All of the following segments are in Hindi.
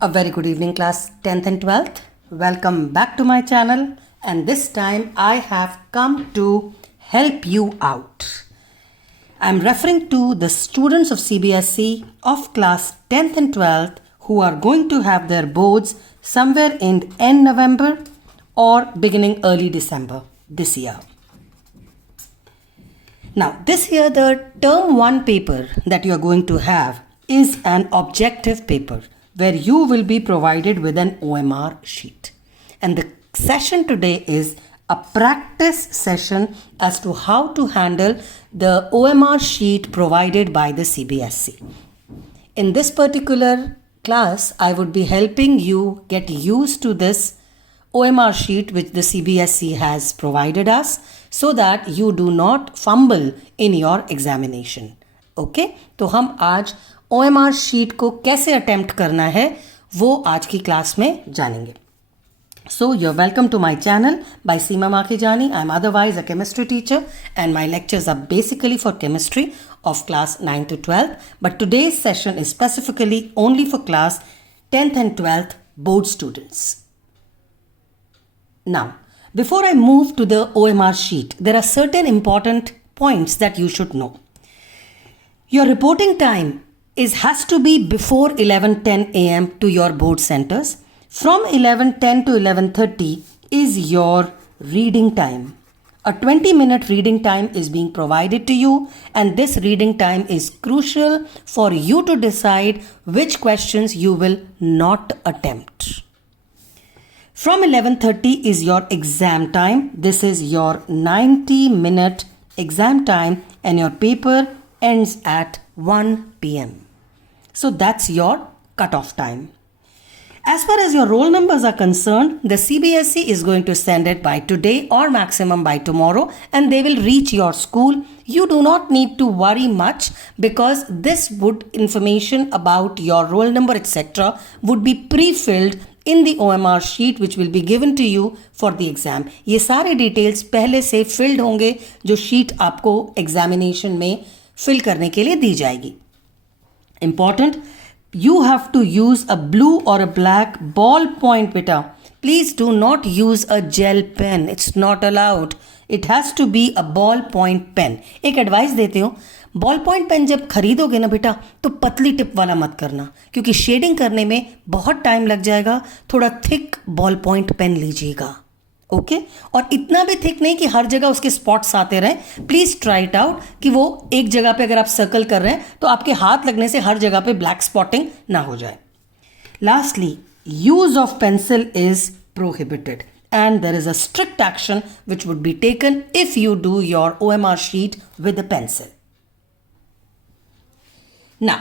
A very good evening class 10th and 12th. Welcome back to my channel, and this time I have come to help you out. I am referring to the students of CBSE of class 10th and 12th who are going to have their boards somewhere in end November or beginning early December this year. Now this year the term 1 paper that you are going to have is an objective paper where you will be provided with an OMR sheet. And the session today is a practice session as to how to handle the OMR sheet provided by the CBSE. In this particular class, I would be helping you get used to this OMR sheet which the CBSE has provided us so that you do not fumble in your examination. Okay? तो हम आज OMR शीट को कैसे अटेम्प्ट करना है वो आज की क्लास में जानेंगे. So you're welcome to my channel by Seema Makhijani. I'm otherwise a chemistry teacher and my lectures are basically for chemistry of class 9 to 12. But today's session is specifically only for class 10th and 12th board students. Now, before I move to the OMR sheet, there are certain important points that you should know. Your reporting time has to be before 11:10 a.m. to your board centers. From 11:10 to 11:30 is your reading time. A 20-minute reading time is being provided to you, and this reading time is crucial for you to decide which questions you will not attempt. From 11:30 is your exam time. This is your 90-minute exam time and your paper ends at 1 p.m. So that's your cutoff time. As far as your roll numbers are concerned, the CBSE is going to send it by today or maximum by tomorrow, and they will reach your school. You do not need to worry much because this information about your roll number etc. would be pre-filled in the OMR sheet which will be given to you for the exam. ये सारे details पहले से filled होंगे जो sheet आपको examination में fill करने के लिए दी जाएगी. Important, you have to use a blue or a black ballpoint beta. Please do not use a gel pen. It's not allowed. It has to be a ballpoint pen. एक एडवाइस देती हूँ, ballpoint pen जब खरीदोगे ना बेटा तो पतली टिप वाला मत करना क्योंकि शेडिंग करने में बहुत टाइम लग जाएगा. थोड़ा थिक ballpoint pen लीजिएगा. ओके और इतना भी थिक नहीं कि हर जगह उसके स्पॉट्स आते रहें. प्लीज ट्राई इट आउट कि वो एक जगह पे अगर आप सर्कल कर रहे हैं तो आपके हाथ लगने से हर जगह पे ब्लैक स्पॉटिंग ना हो जाए. Lastly, use of pencil is prohibited and there is a strict action which would be taken if you do your OMR sheet with a pencil. Now,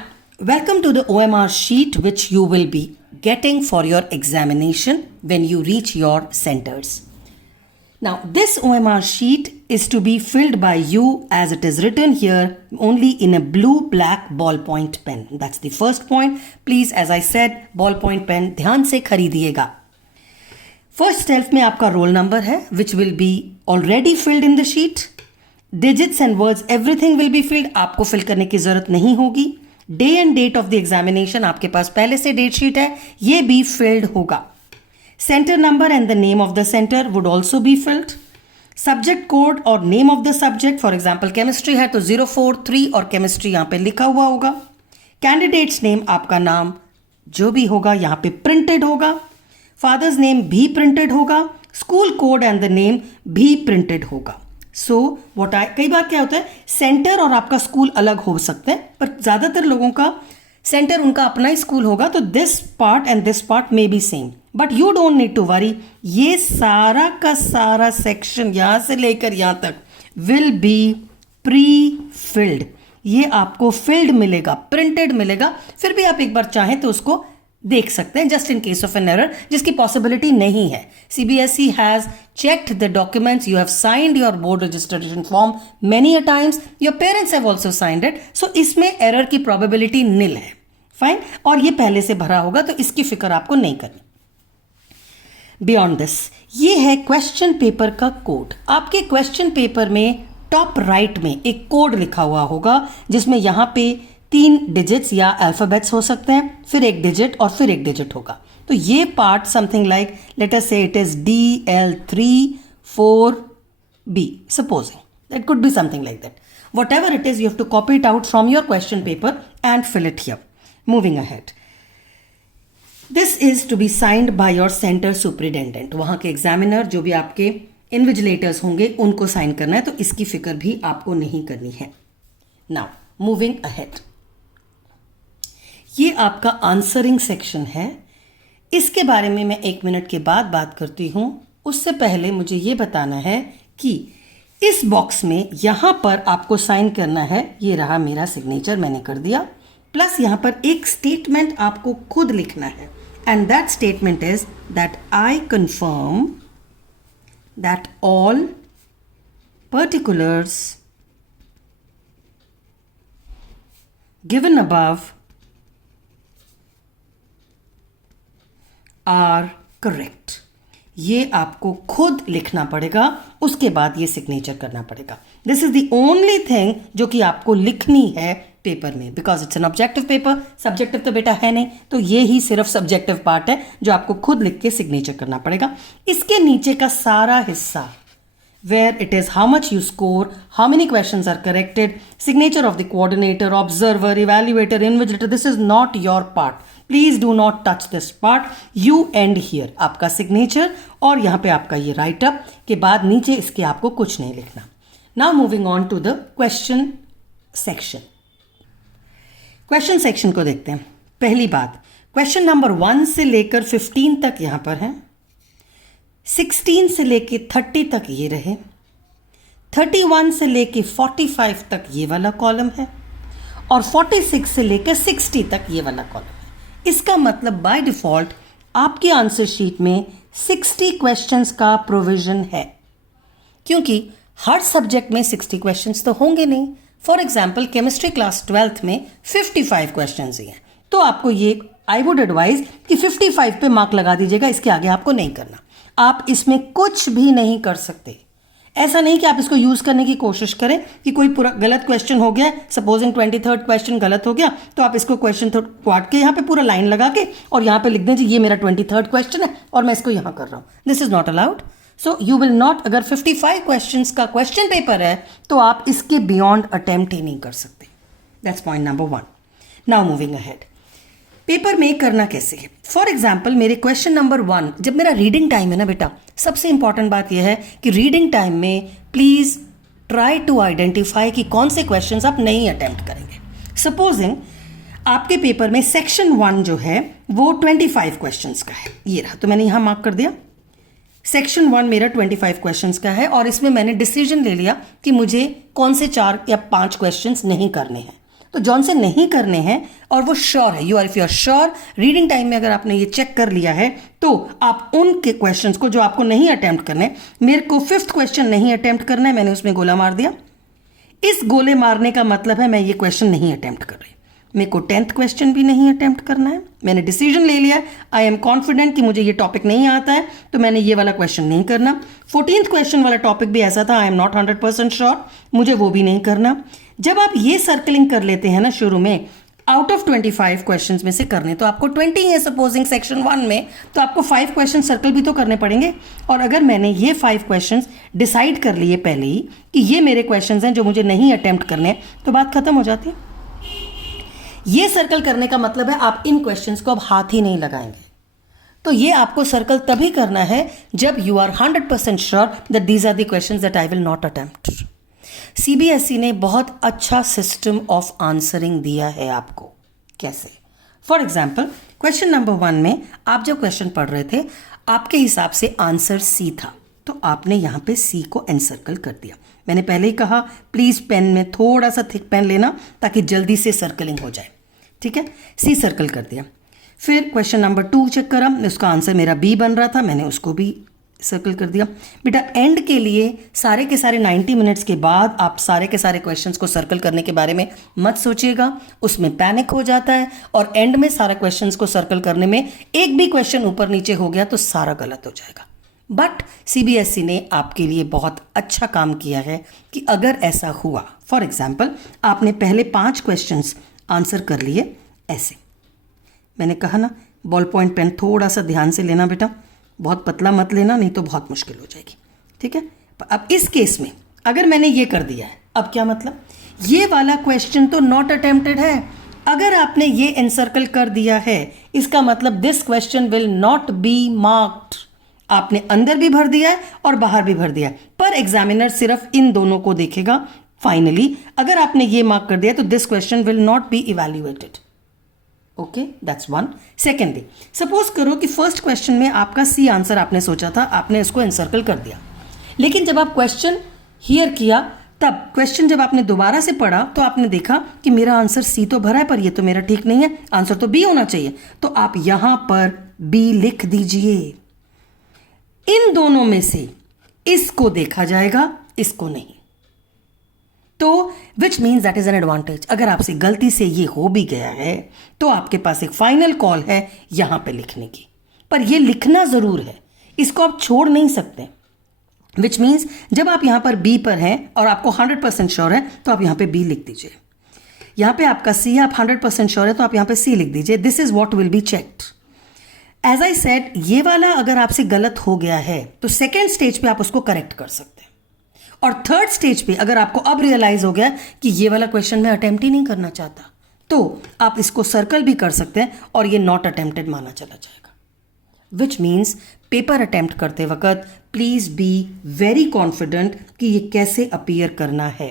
welcome to the OMR sheet which you will be getting for your examination when you reach your centers. Now, this OMR sheet is to be filled by you as it is written here only in a blue-black ballpoint pen. That's the first point. Please, as I said, ballpoint pen ध्यान से खरीदिएगा. First shelf में आपका roll number है which will be already filled in the sheet. Digits and words, everything will be filled. आपको fill करने की ज़रूरत नहीं होगी. Day and date of the examination आपके पास पहले से date sheet है, ये भी filled होगा. Center number and the name of the center would also be filled. Subject code और name of the subject, for example chemistry है तो 043 और chemistry यहाँ पे लिखा हुआ होगा. Candidate's name, आपका नाम जो भी होगा यहाँ पे printed होगा. Father's name भी printed होगा. School code and the name भी printed होगा. So कई बार क्या होता है सेंटर और आपका स्कूल अलग हो सकते हैं पर ज़्यादातर लोगों का सेंटर उनका अपना ही स्कूल होगा तो this part and this part maybe same. But you don't need to worry, ये सारा का सारा सेक्शन यहाँ से लेकर यहाँ तक विल बी प्री फिल्ड. ये आपको फिल्ड मिलेगा, प्रिंटेड मिलेगा. फिर भी आप एक बार चाहें तो उसको देख सकते हैं just in case of an error जिसकी पॉसिबिलिटी नहीं है. CBSE has checked the documents, you have signed your board registration form many a times, your parents have also signed it, so इसमें एरर की probability nil है. फाइन, और ये पहले से भरा होगा तो इसकी फिक्र आपको नहीं करनी. बियॉन्ड दिस, ये है क्वेश्चन पेपर का कोड. आपके क्वेश्चन पेपर में टॉप राइट में एक कोड लिखा हुआ होगा जिसमें यहाँ पे 3 डिजिट्स या अल्फ़ाबेट्स हो सकते हैं, फिर एक डिजिट और फिर एक डिजिट होगा। तो ये part something like let us say it is DL34B, supposing that could be something like that. Whatever it is, you have to copy it out from your question paper and fill it here. Moving ahead. This is to be signed by your center superintendent. वहाँ के एग्जामिनर, जो भी आपके इन्विजिलेटर्स होंगे, उनको साइन करना है, तो इसकी फिक्र भी आपको नहीं करनी है। नाउ मूविंग अहेड, ये आपका आंसरिंग सेक्शन है। इसके बारे में मैं 1 मिनट के बाद बात करती हूँ। उससे पहले मुझे ये बताना है कि इस बॉक्स में यहाँ पर आपको साइन करना है। ये रहा मेरा सिग्नेचर, मैंने कर दिया। प्लस यहाँ पर एक स्टेटमेंट आपको खुद लिखना है, and that statement is that I confirm that all particulars given above are correct. ये आपको खुद लिखना पड़ेगा, उसके बाद ये सिग्नेचर करना पड़ेगा। This is the only thing जो कि आपको लिखनी है पेपर में, because it's an objective paper. Subjective तो बेटा है नहीं, तो ये ही सिर्फ सब्जेक्टिव पार्ट है जो आपको खुद लिख के सिग्नेचर करना पड़ेगा। इसके नीचे का सारा हिस्सा, where it is how much you score, how many questions are corrected, signature of the coordinator, observer, evaluator, invigilator, this is not your part. Please do not touch this part. You end here. आपका signature और यहाँ पे आपका ये write up के बाद नीचे इसके आपको कुछ नहीं लिखना। Now moving on to the question section. Question section को देखते हैं। पहली बात, क्वेश्चन नंबर 1 से लेकर 15 तक यहाँ पर है, 16 से लेके 30 तक ये रहे, 31 से लेके 45 तक ये वाला कॉलम है, और 46 से लेकर 60 तक ये वाला कॉलम है। इसका मतलब बाय डिफॉल्ट आपकी आंसर शीट में 60 क्वेश्चंस का प्रोविजन है, क्योंकि हर सब्जेक्ट में 60 क्वेश्चंस तो होंगे नहीं। For example chemistry class 12th में 55 क्वेश्चंस ही हैं, तो आपको ये आई वुड एडवाइज कि 55 पे मार्क लगा दीजिएगा, इसके आगे आपको नहीं करना। आप इसमें कुछ भी नहीं कर सकते। ऐसा नहीं कि आप इसको यूज करने की कोशिश करें कि कोई पूरा गलत क्वेश्चन हो गया, सपोजिंग 23rd क्वेश्चन गलत हो गया, तो आप इसको क्वेश्चन काट के यहाँ पे पूरा लाइन लगा के और यहाँ पे लिख दें जी ये मेरा 23rd क्वेश्चन है और मैं इसको यहाँ कर रहा हूँ। This is not allowed. So you will not, अगर 55 क्वेश्चंस का क्वेश्चन पेपर है तो आप इसके बियॉन्ड अटेम्प्ट ही नहीं कर सकते। That's point number 1। Now moving ahead, paper में करना कैसे है। फॉर एग्जाम्पल मेरे क्वेश्चन नंबर 1, जब मेरा रीडिंग टाइम है ना बेटा, सबसे इंपॉर्टेंट बात यह है कि रीडिंग टाइम में प्लीज ट्राई टू आइडेंटिफाई कि कौन से क्वेश्चंस आप नहीं अटेम्प्ट करेंगे। सपोजिंग आपके पेपर में सेक्शन 1 जो है वो 25 क्वेश्चंस का है, ये रहा, तो मैंने यहाँ मार्क कर दिया। सेक्शन 1 मेरा 25 क्वेश्चंस का है और इसमें मैंने डिसीजन ले लिया कि मुझे कौन से 4 या 5 क्वेश्चंस नहीं करने हैं। तो जौन से नहीं करने हैं और वो श्योर है, you are if you are sure, reading time में अगर आपने ये चेक कर लिया है तो आप उनके क्वेश्चंस को जो आपको नहीं अटेम्प्ट करने, मेरे को 5th क्वेश्चन नहीं अटेम्प्ट करना है, मैंने उसमें गोला मार दिया। इस गोले मारने का मतलब है मैं ये क्वेश्चन नहीं अटेम्प्ट कर रही। मेरे को 10th क्वेश्चन भी नहीं अटेम्प्ट करना है, मैंने डिसीजन ले लिया, आई एम कॉन्फिडेंट कि मुझे ये टॉपिक नहीं आता है, तो मैंने ये वाला क्वेश्चन नहीं करना। 14th क्वेश्चन वाला टॉपिक भी ऐसा था, आई एम नॉट 100% श्योर, मुझे वो भी नहीं करना। जब आप ये सर्कलिंग कर लेते हैं ना शुरू में, आउट ऑफ 25 क्वेश्चंस में से करने तो आपको 20 है सपोजिंग सेक्शन 1 में, तो आपको 5 क्वेश्चन सर्कल भी तो करने पड़ेंगे। और अगर मैंने ये 5 क्वेश्चंस डिसाइड कर लिए पहले ही कि ये मेरे क्वेश्चंस हैं जो मुझे नहीं अटेम्प्ट करने, तो बात खत्म हो जाती है। ये सर्कल करने का मतलब है आप इन क्वेश्चंस को अब हाथ ही नहीं लगाएंगे। तो ये आपको सर्कल तभी करना है जब you are 100% sure that these are the questions that I will not attempt. CBSE ने बहुत अच्छा सिस्टम ऑफ आंसरिंग दिया है आपको। कैसे? फॉर एग्जाम्पल क्वेश्चन नंबर 1 में आप जब क्वेश्चन पढ़ रहे थे, आपके हिसाब से आंसर सी था, तो आपने यहाँ पे सी को एनसर्कल कर दिया। मैंने पहले ही कहा प्लीज पेन में थोड़ा सा थिक पेन लेना ताकि जल्दी से सर्कलिंग हो जाए। ठीक है, सी सर्कल कर दिया। फिर क्वेश्चन नंबर 2 चेक करा, उसका आंसर मेरा बी बन रहा था, मैंने उसको भी सर्कल कर दिया। बेटा एंड के लिए सारे के सारे 90 मिनट्स के बाद आप सारे के सारे क्वेश्चंस को सर्कल करने के बारे में मत सोचिएगा, उसमें पैनिक हो जाता है और एंड में सारे क्वेश्चंस को सर्कल करने में एक भी क्वेश्चन ऊपर नीचे हो गया तो सारा गलत हो जाएगा। बट सीबीएसई ने आपके लिए बहुत अच्छा काम किया है कि अगर ऐसा हुआ, फॉर एग्जाम्पल आपने पहले 5 क्वेश्चंस आंसर कर लिए ऐसे। मैंने कहा ना, बॉल पॉइंट पेन थोड़ा सा ध्यान से लेना बेटा, बहुत पतला मत लेना, नहीं तो बहुत मुश्किल हो जाएगी, ठीक है। अब इस केस में अगर मैंने ये कर दिया है, अब क्या मतलब, ये वाला क्वेश्चन तो नॉट अटेम्प्टेड है। अगर आपने ये एनसर्कल कर दिया है, इसका मतलब this question will not be marked. आपने अंदर भी भर दिया है और बाहर भी भर दिया है, पर एग्जामिनर सिर्फ इन दोनों को देखेगा। फाइनली अगर आपने ये मार्क कर दिया तो this question will not B evaluated. Okay, that's one. Secondly, suppose करो कि फर्स्ट क्वेश्चन में आपका सी आंसर आपने सोचा था, आपने इसको एनसर्कल कर दिया, लेकिन जब आप क्वेश्चन हियर किया, तब क्वेश्चन जब आपने दोबारा से पढ़ा तो आपने देखा कि मेरा आंसर सी तो भरा है, पर ये तो मेरा ठीक नहीं है, आंसर तो बी होना चाहिए। तो आप यहां पर बी लिख दीजिए। इन दोनों में से इसको देखा जाएगा, इसको नहीं। तो which means that is an advantage. अगर आपसे गलती से ये हो भी गया है तो आपके पास एक फाइनल कॉल है यहां पे लिखने की, पर ये लिखना जरूर है, इसको आप छोड़ नहीं सकते। विच मीन्स जब आप यहां पर बी पर हैं और आपको 100% श्योर है तो आप यहां पे बी लिख दीजिए। यहां पे आपका सी है, आप 100% श्योर है तो आप यहां पे सी लिख दीजिए। This is what will be checked. As I said, ये वाला अगर आपसे गलत हो गया है तो सेकेंड स्टेज पे आप उसको करेक्ट कर सकते हैं, और थर्ड स्टेज पे अगर आपको अब रियलाइज हो गया कि ये वाला क्वेश्चन मैं अटेम्प्ट ही नहीं करना चाहता, तो आप इसको सर्कल भी कर सकते हैं और ये नॉट अटेम्प्टेड माना चला जाएगा। विच मीन्स पेपर अटेम्प्ट करते वक्त प्लीज बी वेरी कॉन्फिडेंट कि ये कैसे अपीयर करना है।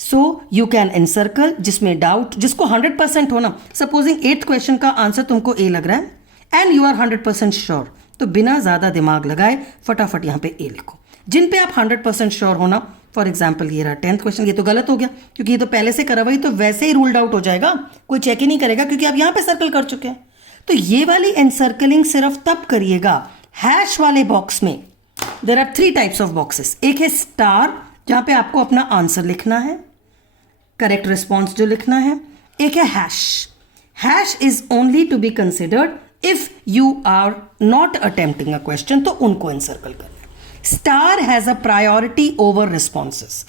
सो यू कैन एनसर्कल जिसमें डाउट, जिसको 100% होना, सपोजिंग 8th क्वेश्चन का आंसर तुमको ए लग रहा है एंड यू आर 100% श्योर, तो बिना ज्यादा दिमाग लगाए फटाफट यहां पे ए लिखो। जिन पे आप 100% श्योर होना, फॉर एग्जाम्पल ये रहा 10th क्वेश्चन, ये तो गलत हो गया क्योंकि ये तो पहले से करा हुआ ही, तो वैसे ही रूल्ड आउट हो जाएगा, कोई चेक ही नहीं करेगा क्योंकि आप यहां पे सर्कल कर चुके हैं। तो ये वाली एनसर्कलिंग सिर्फ तब करिएगा हैश वाले बॉक्स में। There are 3 types of boxes. एक है स्टार, जहां पे आपको अपना आंसर लिखना है, करेक्ट रिस्पॉन्स जो लिखना है। एक है hash. Hash is only to be considered if you are not attempting a question, तो उनको एनसर्कल करना है। Star has a priority over responses.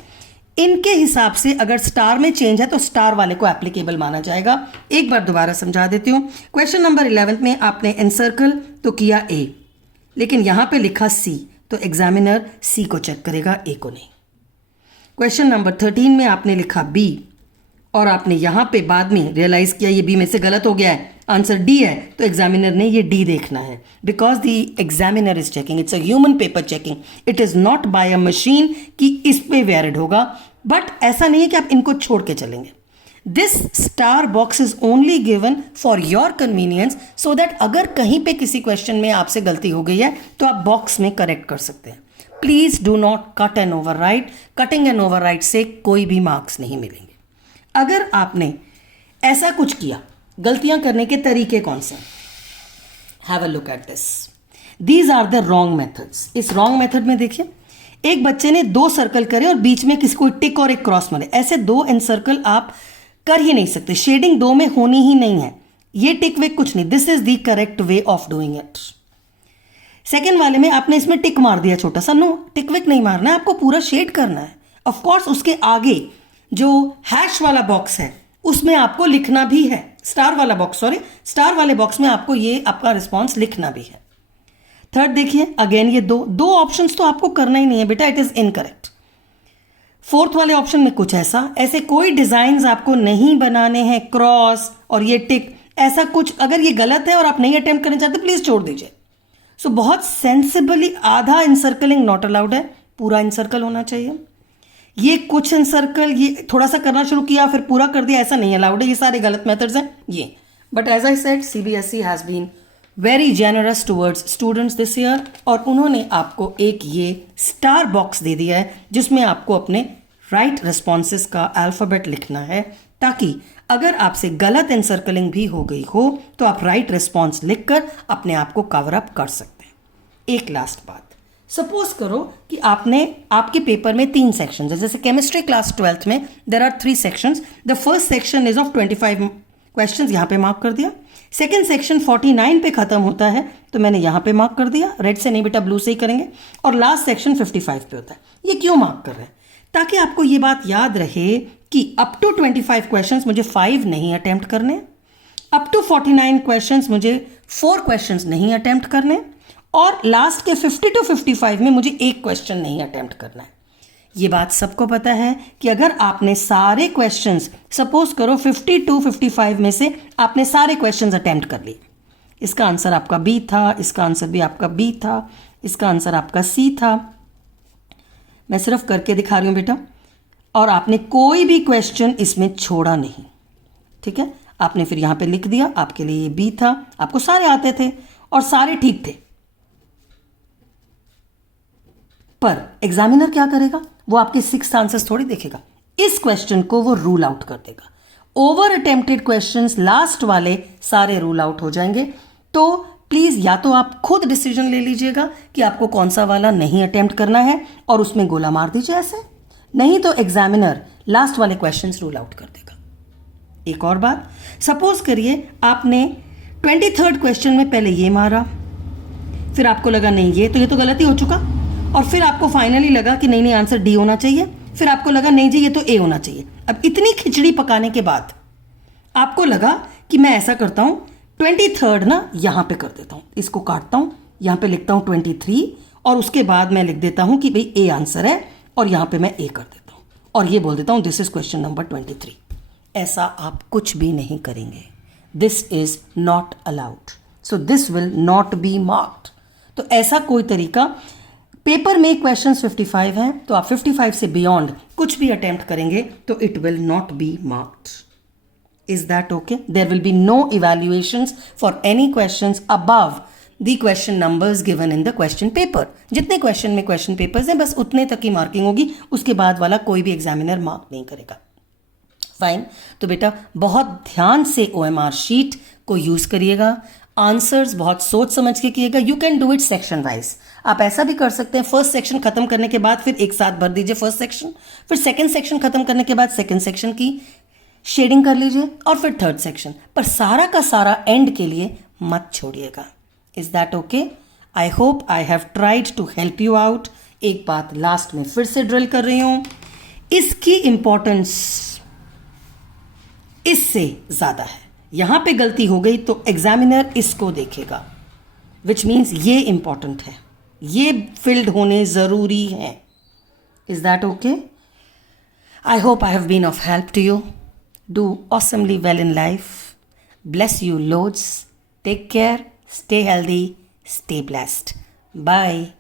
इनके हिसाब से अगर स्टार में चेंज है तो स्टार वाले को एप्लीकेबल माना जाएगा। एक बार दोबारा समझा देती हूं। क्वेश्चन नंबर 11 में आपने एनसर्कल तो किया ए, लेकिन यहां पे लिखा सी, तो एग्जामिनर सी को चेक करेगा, ए को नहीं। क्वेश्चन नंबर 13 में आपने लिखा बी और आपने यहां पे बाद में रियलाइज किया ये बी में से गलत हो गया है, आंसर डी है, तो एग्जामिनर ने ये डी देखना है, because the examiner is checking, it's a human paper checking, it is not by a machine कि इस पे वैलिड होगा। बट ऐसा नहीं है कि आप इनको छोड़ के चलेंगे। This star box is only given for your convenience, so that अगर कहीं पे किसी क्वेश्चन में आपसे गलती हो गई है तो आप बॉक्स में करेक्ट कर सकते हैं। Please do not cut and overwrite. Cutting and overwrite से कोई भी मार्क्स नहीं मिलेंगे। अगर आपने ऐसा कुछ किया, गलतियां करने के तरीके कौन से? Have a look at this. These are the wrong methods. इस रॉन्ग मेथड में देखिए, एक बच्चे ने 2 सर्कल करे और बीच में किसी को टिक और एक क्रॉस मारे। ऐसे 2 एनसर्कल आप कर ही नहीं सकते, शेडिंग 2 में होनी ही नहीं है। ये टिक विक कुछ नहीं, this is the correct way of doing it. Second वाले में आपने इसमें टिक मार दिया छोटा सा, नो, टिक विक नहीं मारना है, आपको पूरा शेड करना है। ऑफकोर्स उसके आगे जो हैश वाला बॉक्स है उसमें आपको लिखना भी है, स्टार वाला बॉक्स, सॉरी, स्टार वाले बॉक्स में आपको ये आपका रिस्पॉन्स लिखना भी है। थर्ड देखिए, अगेन ये दो ऑप्शंस तो आपको करना ही नहीं है बेटा, इट इज इनकरेक्ट। फोर्थ वाले ऑप्शन में कुछ ऐसे कोई डिजाइन आपको नहीं बनाने हैं, क्रॉस और ये टिक, ऐसा कुछ अगर ये गलत है और आप नहीं अटेम्प्ट करना चाहते प्लीज छोड़ दीजिए। सो बहुत सेंसिबली आधा इनसर्कलिंग नॉट अलाउड है, पूरा इनसर्कल होना चाहिए। ये कुछ इनसर्कल, ये थोड़ा सा करना शुरू किया फिर पूरा कर दिया, ऐसा नहीं अलाउड है। ये सारे गलत मेथड्स हैं ये। But as I said, CBSE has been very generous towards students this year, और उन्होंने आपको एक ये स्टार बॉक्स दे दिया है जिसमें आपको अपने राइट रिस्पॉन्सेस का अल्फाबेट लिखना है, ताकि अगर आपसे गलत एनसर्कलिंग भी हो गई हो तो आप राइट रिस्पॉन्स लिखकर अपने आप को कवर अप कर सकते हैं। एक लास्ट बात, सपोज करो कि आपके पेपर में 3 सेक्शंस है, जैसे केमिस्ट्री क्लास 12th में there are 3 sections. The first section is of 25 questions, यहाँ पे मार्क कर दिया। सेकेंड सेक्शन 49 पे खत्म होता है, तो मैंने यहाँ पे मार्क कर दिया, रेड से नहीं बेटा ब्लू से ही करेंगे। और लास्ट सेक्शन 55 पे होता है। ये क्यों मार्क कर रहे हैं? ताकि आपको ये बात याद रहे कि अप टू 25 क्वेश्चंस मुझे 5 नहीं अटेम्प्ट करने, अप टू 49 क्वेश्चंस मुझे 4 क्वेश्चंस नहीं अटेम्प्ट करने, और लास्ट के 50 टू 55 में मुझे एक क्वेश्चन नहीं अटेम्प्ट करना है। ये बात सबको पता है कि अगर आपने सारे क्वेश्चंस, सपोज करो 50 टू 55 में से आपने सारे क्वेश्चंस अटेम्प्ट कर लिए, इसका आंसर आपका बी था, इसका आंसर भी आपका बी था, इसका आंसर आपका सी था, मैं सिर्फ करके दिखा रही हूँ बेटा, और आपने कोई भी क्वेश्चन इसमें छोड़ा नहीं, ठीक है। आपने फिर यहाँ पे लिख दिया, आपके लिए ये बी था, आपको सारे आते थे और सारे ठीक थे, पर एग्जामिनर क्या करेगा, वो आपके 6 आंसर्स थोड़ी देखेगा, इस क्वेश्चन को वो रूल आउट कर देगा। ओवर अटेम्प्टेड क्वेश्चंस लास्ट वाले सारे रूल आउट हो जाएंगे। तो प्लीज या तो आप खुद डिसीजन ले लीजिएगा कि आपको कौन सा वाला नहीं अटेम्प्ट करना है और उसमें गोला मार दीजिए ऐसे, नहीं तो एग्जामिनर लास्ट वाले क्वेश्चंस रूल आउट कर देगा। एक और बात, सपोज करिए आपने 23rd क्वेश्चन में पहले ये मारा, फिर आपको लगा नहीं ये तो गलती हो चुका, और फिर आपको फाइनली लगा कि नहीं आंसर डी होना चाहिए, फिर आपको लगा नहीं जी ये तो ए होना चाहिए। अब इतनी खिचड़ी पकाने के बाद आपको लगा कि मैं ऐसा करता हूं, 23rd ना यहां पे कर देता हूं, इसको काटता हूं, यहां पे लिखता हूं 23 और उसके बाद मैं लिख देता हूं कि भाई ए आंसर है, और यहां पे मैं ए कर देता हूं और ये बोल देता हूं दिस इज क्वेश्चन नंबर 23। ऐसा आप कुछ भी नहीं करेंगे, this is not allowed, so this will not be marked. तो ऐसा कोई तरीका, पेपर में क्वेश्चंस 55 हैं तो आप 55 से बियॉन्ड कुछ भी अटेम्प्ट करेंगे तो it will not be marked. Is that okay? There will be no evaluations for any questions above the question numbers given in the question paper. जितने क्वेश्चन में क्वेश्चन पेपर्स हैं बस उतने तक ही मार्किंग होगी, उसके बाद वाला कोई भी एग्जामिनर मार्क नहीं करेगा। फाइन, तो बेटा बहुत ध्यान से OMR शीट को यूज करिएगा, आंसर्स बहुत सोच समझ के कीजिएगा। You can do it section wise, आप ऐसा भी कर सकते हैं, फर्स्ट सेक्शन खत्म करने के बाद फिर एक साथ भर दीजिए फर्स्ट सेक्शन, फिर सेकंड सेक्शन खत्म करने के बाद सेकंड सेक्शन की शेडिंग कर लीजिए और फिर थर्ड सेक्शन, पर सारा का सारा एंड के लिए मत छोड़िएगा। Is that okay? I hope I have tried to help you out. एक बात लास्ट में फिर से ड्रिल कर रही हूं, इसकी इंपॉर्टेंस इससे ज्यादा है। यहां पे गलती हो गई तो एग्जामिनर इसको देखेगा, विच मीन्स ये इंपॉर्टेंट है, ये फिल्ड होने जरूरी है। Is that okay? I hope I have been of help to you. Do awesomely well in life, bless you loads, take care, stay healthy, stay blessed. Bye.